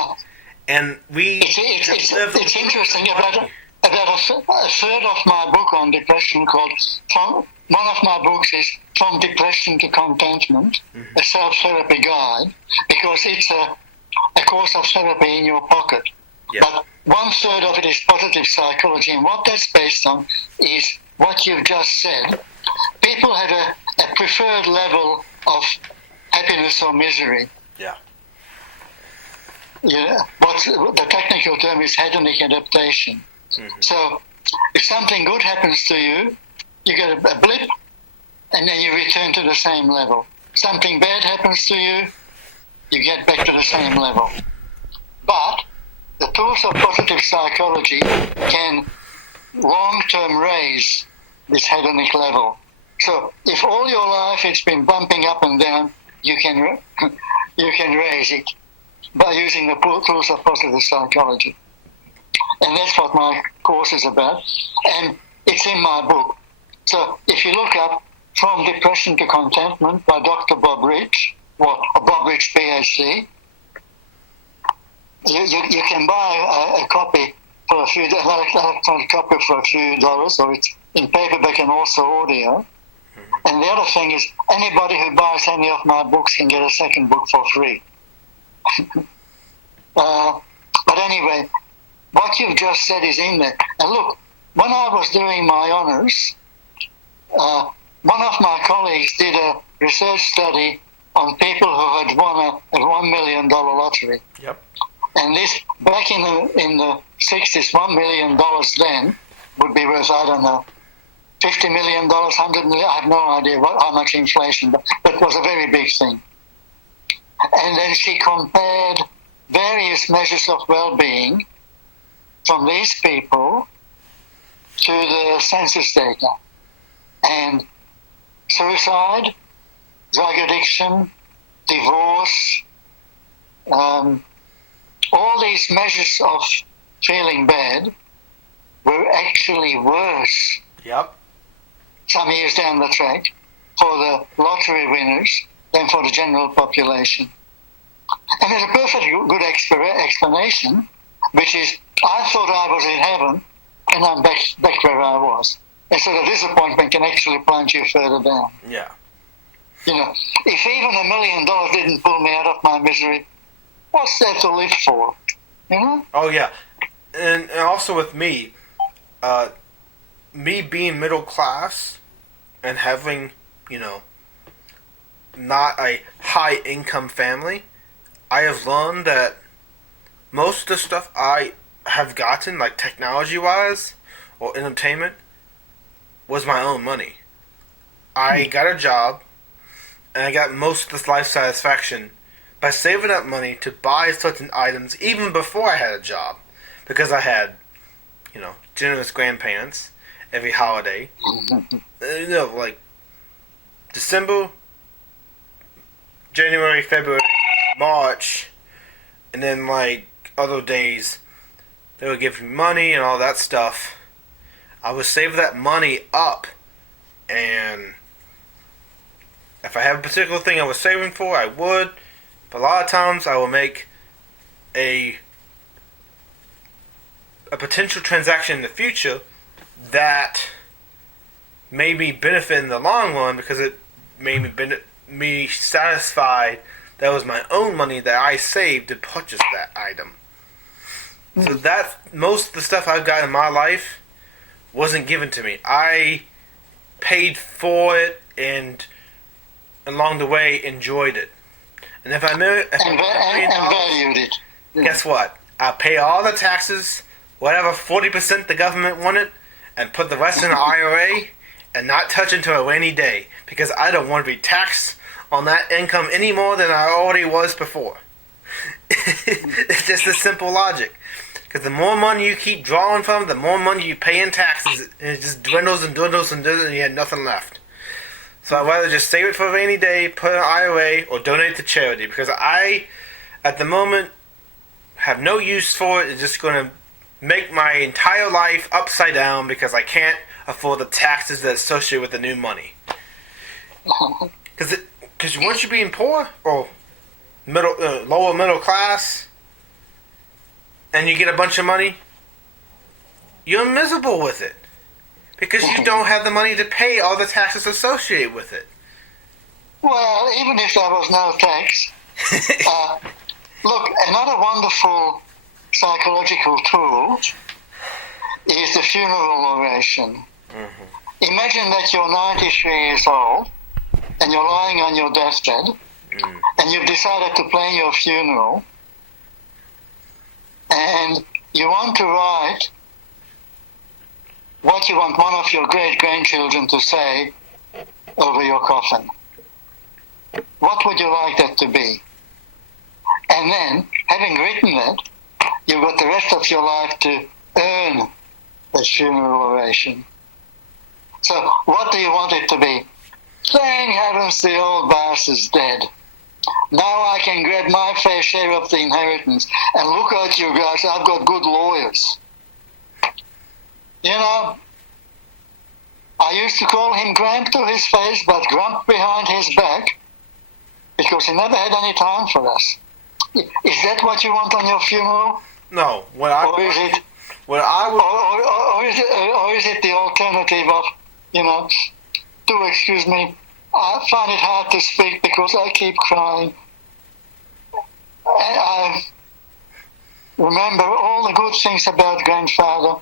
and we. It's interesting about a third of my book on depression called. One of my books is From Depression to Contentment, a self-therapy guide, because it's a course of therapy in your pocket. Yeah. But 1/3 of it is positive psychology, and what that's based on is what you've just said. People have a preferred level of happiness or misery. Yeah. Yeah. The technical term is hedonic adaptation. So If something good happens to you, you get a blip, and then you return to the same level. Something bad happens to you, you get back to the same level. But the tools of positive psychology can long-term raise this hedonic level. So if all your life it's been bumping up and down, you can raise it by using the tools of positive psychology. And that's what my course is about. And it's in my book. So if you look up From Depression to Contentment by Dr. Bob Rich, Bob Rich PhD, you can buy a copy for a few electronic copy for a few dollars, or it's in paperback and also audio. And the other thing is, anybody who buys any of my books can get a second book for free. But anyway, what you've just said is in there. And look, when I was doing my honours, one of my colleagues did a research study on people who had won a $1 million lottery. Yep. And this, back in the 60s, $1 million then would be worth, I don't know, $50 million, $100 million, I have no idea how much inflation, but it was a very big thing. And then she compared various measures of well-being from these people to the census data. And suicide, drug addiction, divorce, all these measures of feeling bad were actually worse. Yep. Some years down the track for the lottery winners than for the general population. And there's a perfectly good explanation, which is, I thought I was in heaven, and I'm back where I was. And so the disappointment can actually plunge you further down. Yeah. You know, if even $1 million didn't pull me out of my misery, what's there to live for? You know? Oh, yeah. And also with me, me being middle class and having, you know, not a high income family, I have learned that most of the stuff I have gotten, like technology wise or entertainment, was my own money. I got a job and I got most of this life satisfaction by saving up money to buy certain items even before I had a job, because I had, you know, generous grandparents every holiday. You know, like December, January, February, March, and then like other days they would give me money and all that stuff. I would save that money up, and if I have a particular thing I was saving for, I would. But a lot of times I will make a potential transaction in the future that made me benefit in the long run, because it made me satisfied that it was my own money that I saved to purchase that item. So that's most of the stuff I've got in my life wasn't given to me. I paid for it and along the way enjoyed it. And if I valued it, guess what? I pay all the taxes, whatever 40% the government wanted, and put the rest in an IRA and not touch until a rainy day, because I don't want to be taxed on that income any more than I already was before. It's just a simple logic. Because the more money you keep drawing from, the more money you pay in taxes, and it just dwindles and dwindles and dwindles, and you have nothing left. So I'd rather just save it for a rainy day, put it in an IRA, or donate to charity, because I, at the moment, have no use for it. It's just going to make my entire life upside down because I can't afford the taxes that associate with the new money. Because once you're being poor, or lower middle class, and you get a bunch of money, you're miserable with it. Because you don't have the money to pay all the taxes associated with it. Well, even if there was no tax, look, another wonderful psychological tool is the funeral oration. Mm-hmm. Imagine that you're 93 years old and you're lying on your deathbed, and you've decided to plan your funeral, and you want to write what you want one of your great-grandchildren to say over your coffin. What would you like that to be? And then, having written that, you've got the rest of your life to earn that funeral oration. So, what do you want it to be? Thank heavens the old boss is dead. Now I can grab my fair share of the inheritance. And look at you guys, I've got good lawyers. You know, I used to call him Gramp to his face, but Grump behind his back, because he never had any time for us. Is that what you want on your funeral? No. Or is it the alternative of, do excuse me, I find it hard to speak because I keep crying. I remember all the good things about grandfather.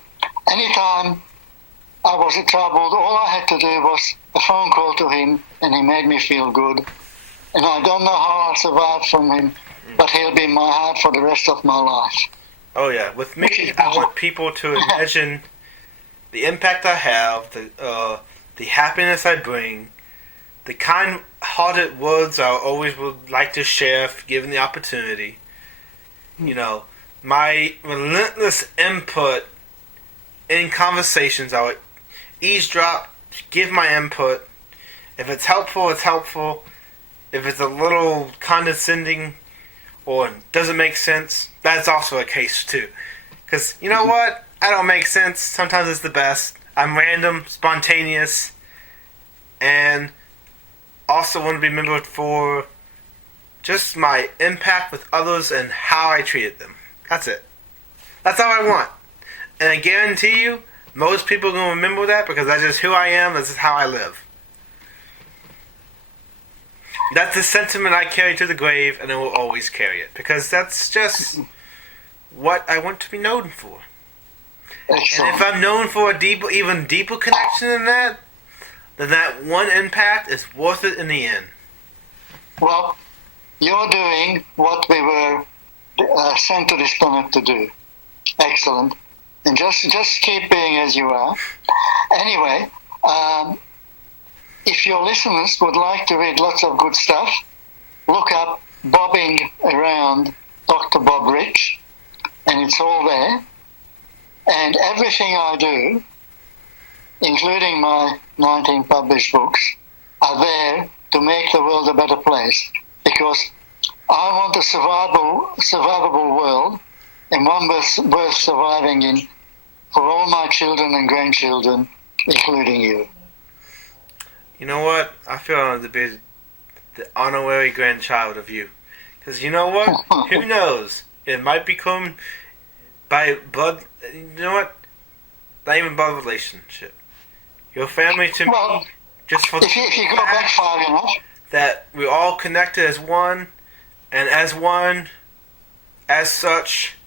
Anytime I was troubled, all I had to do was a phone call to him, and he made me feel good. And I don't know how I'll survive from him, but he'll be in my heart for the rest of my life. Oh yeah, with me, I want people to imagine the impact I have, the happiness I bring, the kind-hearted words I always would like to share if given the opportunity. My relentless input in conversations. I would eavesdrop, give my input. If it's helpful, it's helpful. If it's a little condescending or doesn't make sense, that's also a case too. Because you know what? I don't make sense. Sometimes it's the best. I'm random, spontaneous, and also want to be remembered for just my impact with others and how I treated them. That's it. That's all I want. And I guarantee you, most people are going to remember that because that's just who I am. This is how I live. That's the sentiment I carry to the grave, and I will always carry it. Because that's just what I want to be known for. Excellent. And if I'm known for a even deeper connection than that, then that one impact is worth it in the end. Well, you're doing what we were sent to this planet to do. Excellent. And just keep being as you are. Anyway, if your listeners would like to read lots of good stuff, look up Bobbing Around Dr. Bob Rich, and it's all there. And everything I do, including my 19 published books, are there to make the world a better place. Because I want a survivable world, and one worth surviving in for all my children and grandchildren, including you. You know what? I feel honored to be the honorary grandchild of you. Because you know what? Who knows? It might become by blood. You know what? Not even blood relationship. Your family to me, just for if you go back far enough, that we're all connected as one, and as one, as such,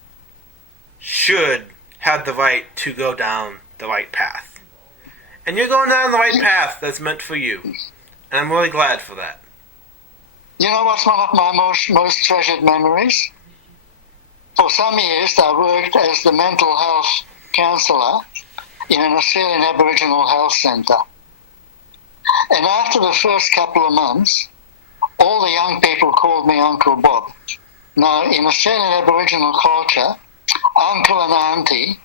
should have the right to go down the right path. And you're going down the right path that's meant for you. And I'm really glad for that. You know what's one of my most treasured memories? For some years I worked as the mental health counsellor in an Australian Aboriginal health centre. And after the first couple of months, all the young people called me Uncle Bob. Now, in Australian Aboriginal culture, uncle and auntie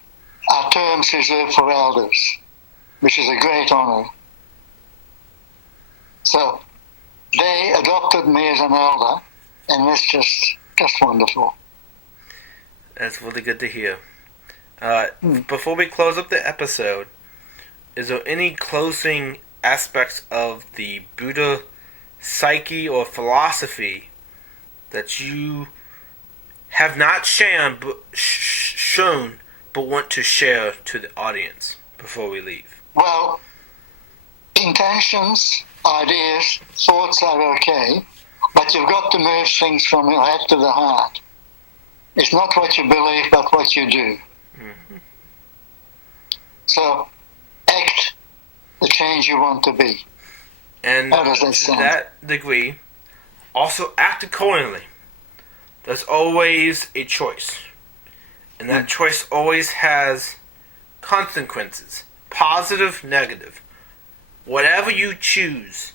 are terms reserved for elders, which is a great honour. So they adopted me as an elder, and that's just wonderful. That's really good to hear. Before we close up the episode, is there any closing aspects of the Buddha psyche or philosophy that you have not shown but want to share to the audience before we leave? Well, intentions, ideas, thoughts are okay, but you've got to move things from your head to the heart. It's not what you believe, but what you do. Mm-hmm. So, act the change you want to be. And how does that to sound? that degree, also act accordingly. There's always a choice. And that choice always has consequences, positive, negative. Whatever you choose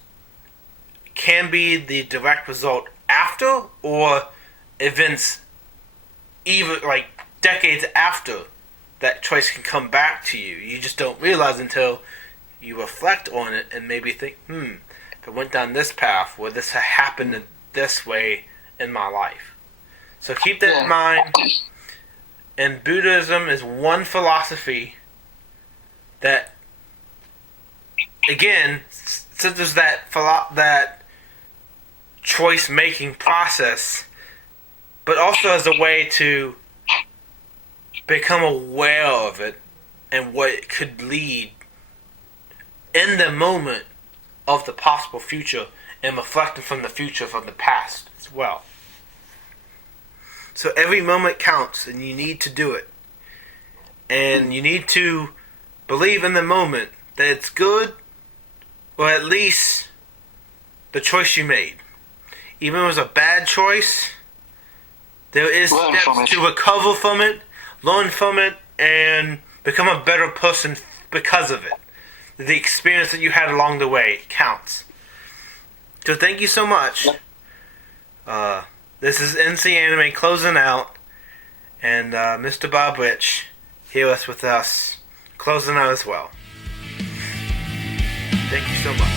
can be the direct result after, or events even like decades after that choice can come back to you. You just don't realize until you reflect on it and maybe think, if I went down this path, would this have happened in this way in my life? So keep that in mind. And Buddhism is one philosophy that, again, since there's that choice-making process, but also as a way to become aware of it and what it could lead in the moment of the possible future, and reflecting from the future from the past as well. So every moment counts, and you need to do it. And you need to believe in the moment that it's good, or at least the choice you made. Even if it was a bad choice, there is steps to recover from it, learn from it, and become a better person because of it. The experience that you had along the way counts. So thank you so much. This is NC Anime closing out, and Mr. Bob Rich here with us closing out as well. Thank you so much.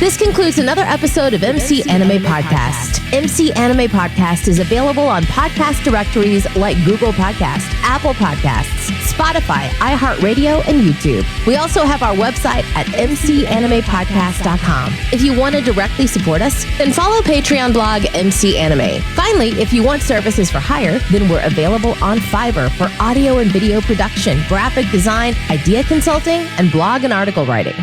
This concludes another episode of MC Anime Podcast. MC Anime Podcast is available on podcast directories like Google Podcasts, Apple Podcasts, Spotify, iHeartRadio, and YouTube. We also have our website at mcanimepodcast.com. If you want to directly support us, then follow Patreon blog MC Anime. Finally, if you want services for hire, then we're available on Fiverr for audio and video production, graphic design, idea consulting, and blog and article writing.